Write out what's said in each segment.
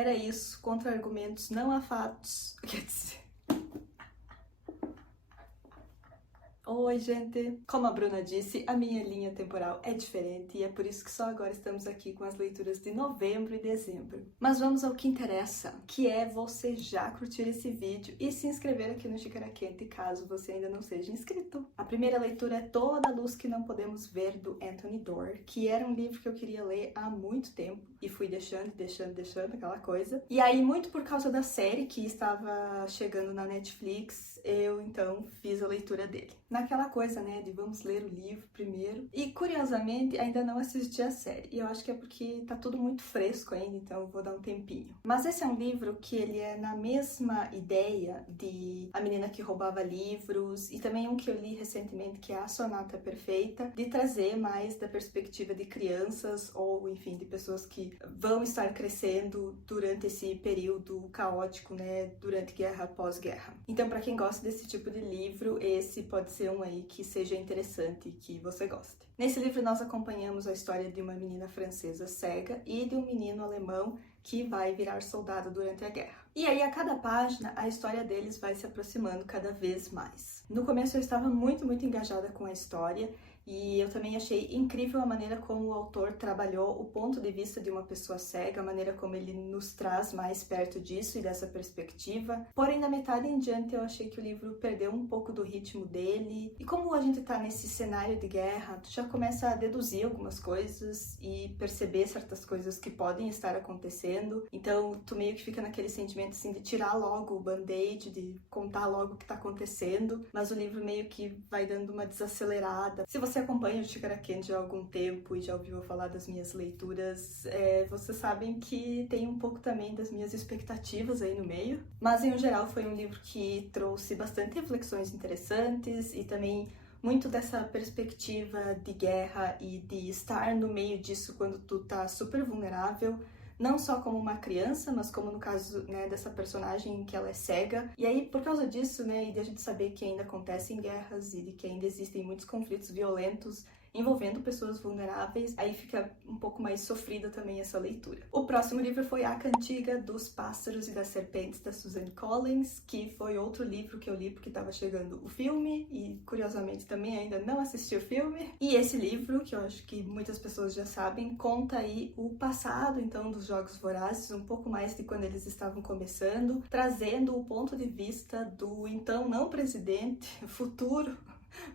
Era isso, contra-argumentos não há fatos. Quer dizer... Oi, gente! Como a Bruna disse, a minha linha temporal é diferente e é por isso que só agora estamos aqui com as leituras de novembro e dezembro. Mas vamos ao que interessa, que é você já curtir esse vídeo e se inscrever aqui no Xícara Quente, caso você ainda não seja inscrito. A primeira leitura é Toda a Luz que Não Podemos Ver, do Anthony Doerr, que era um livro que eu queria ler há muito tempo e fui deixando, aquela coisa. E aí, muito por causa da série que estava chegando na Netflix, eu então fiz a leitura dele. Naquela coisa, né, de vamos ler o livro primeiro. E, curiosamente, ainda não assisti a série. E eu acho que é porque tá tudo muito fresco ainda, então eu vou dar um tempinho. Mas esse é um livro que ele é na mesma ideia de A Menina que Roubava Livros, e também um que eu li recentemente, que é A Sonata Perfeita, de trazer mais da perspectiva de crianças ou, enfim, de pessoas que vão estar crescendo durante esse período caótico, né, durante guerra, pós-guerra. Então, para quem gosta desse tipo de livro, esse pode ser um aí que seja interessante e que você goste. Nesse livro nós acompanhamos a história de uma menina francesa cega e de um menino alemão que vai virar soldado durante a guerra. E aí, a cada página, a história deles vai se aproximando cada vez mais. No começo eu estava muito engajada com a história, e eu também achei incrível a maneira como o autor trabalhou o ponto de vista de uma pessoa cega, a maneira como ele nos traz mais perto disso e dessa perspectiva. Porém, da metade em diante, eu achei que o livro perdeu um pouco do ritmo dele. E como a gente tá nesse cenário de guerra, tu já começa a deduzir algumas coisas e perceber certas coisas que podem estar acontecendo. Então, tu meio que fica naquele sentimento assim de tirar logo o band-aid, de contar logo o que tá acontecendo. Mas o livro meio que vai dando uma desacelerada. Se você acompanha o Xícara Quente há algum tempo e já ouviu eu falar das minhas leituras, vocês sabem que tem um pouco também das minhas expectativas aí no meio. Mas, em geral, foi um livro que trouxe bastante reflexões interessantes e também muito dessa perspectiva de guerra e de estar no meio disso quando tu tá super vulnerável. Não só como uma criança, mas como no caso, né, dessa personagem que ela é cega. E aí, por causa disso, né, e de a gente saber que ainda acontecem guerras e de que ainda existem muitos conflitos violentos envolvendo pessoas vulneráveis, aí fica um pouco mais sofrida também essa leitura. O próximo livro foi A Cantiga dos Pássaros e das Serpentes, da Suzanne Collins, que foi outro livro que eu li porque estava chegando o filme e, curiosamente, também ainda não assisti o filme. E esse livro, que eu acho que muitas pessoas já sabem, conta aí o passado, então, dos Jogos Vorazes, um pouco mais de quando eles estavam começando, trazendo o ponto de vista do, então, não presidente, futuro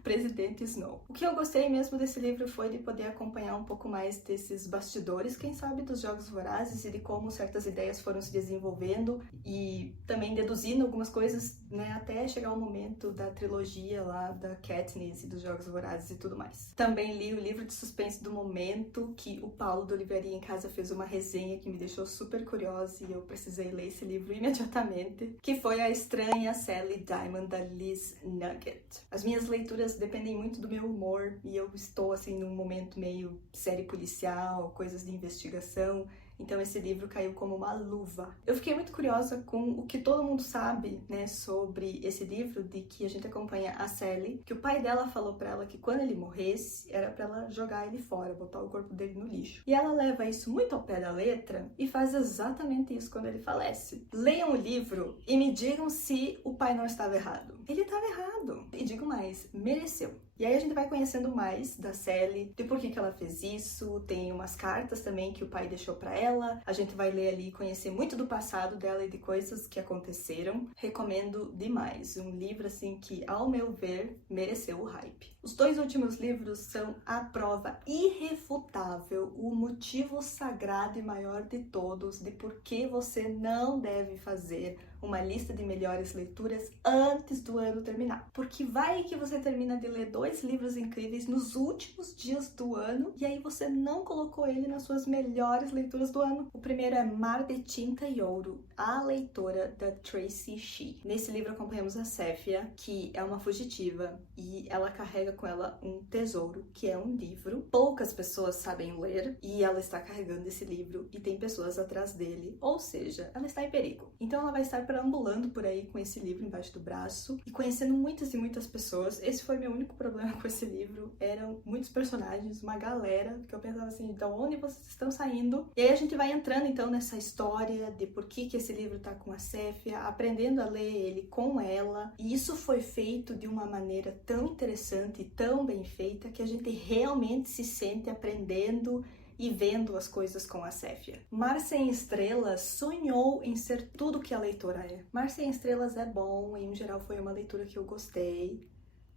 presidente Snow. O que eu gostei mesmo desse livro foi de poder acompanhar um pouco mais desses bastidores, quem sabe, dos Jogos Vorazes e de como certas ideias foram se desenvolvendo e também deduzindo algumas coisas, né, até chegar o momento da trilogia lá da Katniss e dos Jogos Vorazes e tudo mais. Também li o livro de suspense do momento, que o Paulo do Livraria em Casa fez uma resenha que me deixou super curiosa e eu precisei ler esse livro imediatamente, que foi A Estranha Sally Diamond, da Liz Nugget. As minhas leituras dependem muito do meu humor e eu estou assim num momento meio série policial, coisas de investigação, então esse livro caiu como uma luva. Eu fiquei muito curiosa com o que todo mundo sabe, né, sobre esse livro, de que a gente acompanha a Sally, que o pai dela falou pra ela que quando ele morresse era pra ela jogar ele fora, botar o corpo dele no lixo. E ela leva isso muito ao pé da letra e faz exatamente isso quando ele falece. Leiam o livro e me digam se o pai não estava errado. Ele estava errado. E digo mais, mereceu. E aí a gente vai conhecendo mais da Sally, de por que ela fez isso, tem umas cartas também que o pai deixou pra ela, a gente vai ler ali e conhecer muito do passado dela e de coisas que aconteceram. Recomendo demais, um livro assim que, ao meu ver, mereceu o hype. Os dois últimos livros são a prova irrefutável, o motivo sagrado e maior de todos de por que você não deve fazer uma lista de melhores leituras antes do ano terminar. Porque vai que você termina de ler 2 livros incríveis nos últimos dias do ano e aí você não colocou ele nas suas melhores leituras do ano. O primeiro é Mar de Tinta e Ouro, A Leitora, da Tracy Shea. Nesse livro acompanhamos a Céfia, que é uma fugitiva e ela carrega com ela um tesouro, que é um livro. Poucas pessoas sabem ler e ela está carregando esse livro e tem pessoas atrás dele, ou seja, ela está em perigo. Então ela vai estar perambulando por aí com esse livro embaixo do braço e conhecendo muitas e muitas pessoas. Esse foi meu único problema problema com esse livro eram muitos personagens, uma galera, que eu pensava assim, de onde vocês estão saindo? E aí a gente vai entrando então nessa história de por que esse livro tá com a Séfia, aprendendo a ler ele com ela. E isso foi feito de uma maneira tão interessante e tão bem feita que a gente realmente se sente aprendendo e vendo as coisas com a Séfia. Mar Sem Estrelas sonhou em ser tudo que a leitora é. Mar Sem Estrelas é bom, em geral foi uma leitura que eu gostei,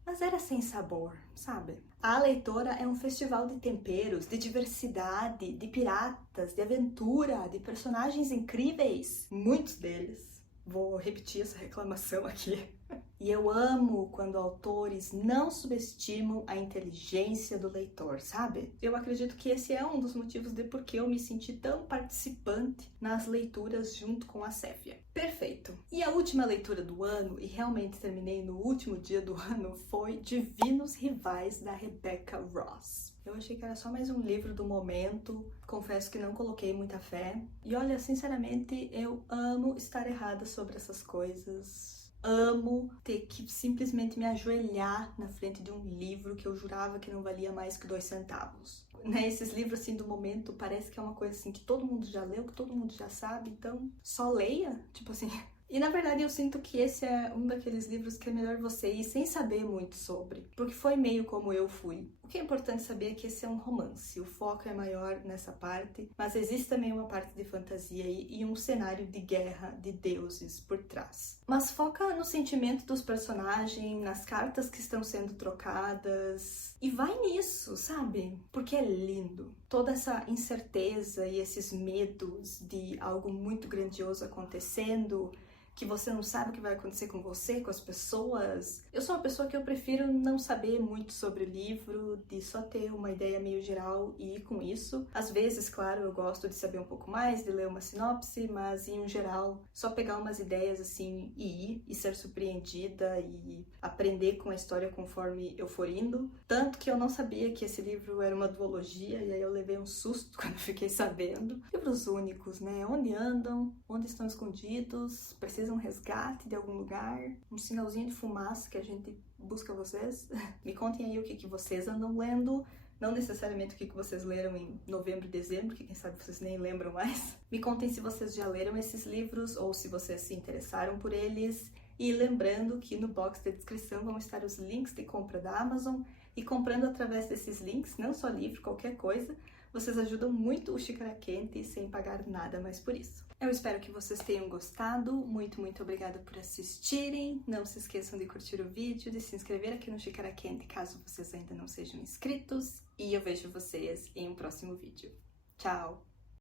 mas era sem sabor, sabe? A Leitora é um festival de temperos, de diversidade, de piratas, de aventura, de personagens incríveis, muitos deles. Vou repetir essa reclamação aqui. E eu amo quando autores não subestimam a inteligência do leitor, sabe? Eu acredito que esse é um dos motivos de por que eu me senti tão participante nas leituras junto com a Séfia. Perfeito! E a última leitura do ano, e realmente terminei no último dia do ano, foi Divinos Rivais, da Rebecca Ross. Eu achei que era só mais um livro do momento, confesso que não coloquei muita fé. E olha, sinceramente, eu amo estar errada sobre essas coisas. Amo ter que simplesmente me ajoelhar na frente de um livro que eu jurava que não valia mais que 2 centavos. Né? Esses livros assim do momento parece que é uma coisa assim que todo mundo já leu, que todo mundo já sabe, então só leia, tipo assim. E na verdade eu sinto que esse é um daqueles livros que é melhor você ir sem saber muito sobre, porque foi meio como eu fui. O que é importante saber é que esse é um romance, o foco é maior nessa parte, mas existe também uma parte de fantasia e um cenário de guerra de deuses por trás. Mas foca no sentimento dos personagens, nas cartas que estão sendo trocadas, e vai nisso, sabe? Porque é lindo. Toda essa incerteza e esses medos de algo muito grandioso acontecendo, que você não sabe o que vai acontecer com você, com as pessoas. Eu sou uma pessoa que eu prefiro não saber muito sobre o livro, de só ter uma ideia meio geral e ir com isso. Às vezes, claro, eu gosto de saber um pouco mais, de ler uma sinopse, mas em geral, só pegar umas ideias assim e ir, e ser surpreendida e aprender com a história conforme eu for indo. Tanto que eu não sabia que esse livro era uma duologia, e aí eu levei um susto quando fiquei sabendo. Livros únicos, né? Onde andam? Onde estão escondidos? Precisa um resgate de algum lugar, um sinalzinho de fumaça que a gente busca vocês. Me contem aí o que vocês andam lendo, não necessariamente o que vocês leram em novembro e dezembro, que quem sabe vocês nem lembram mais. Me contem se vocês já leram esses livros ou se vocês se interessaram por eles. E lembrando que no box da descrição vão estar os links de compra da Amazon, e comprando através desses links, não só livro, qualquer coisa, vocês ajudam muito o Xícara Quente sem pagar nada mais por isso. Eu espero que vocês tenham gostado. Muito obrigada por assistirem. Não se esqueçam de curtir o vídeo, de se inscrever aqui no Xícara Quente caso vocês ainda não sejam inscritos. E eu vejo vocês em um próximo vídeo. Tchau!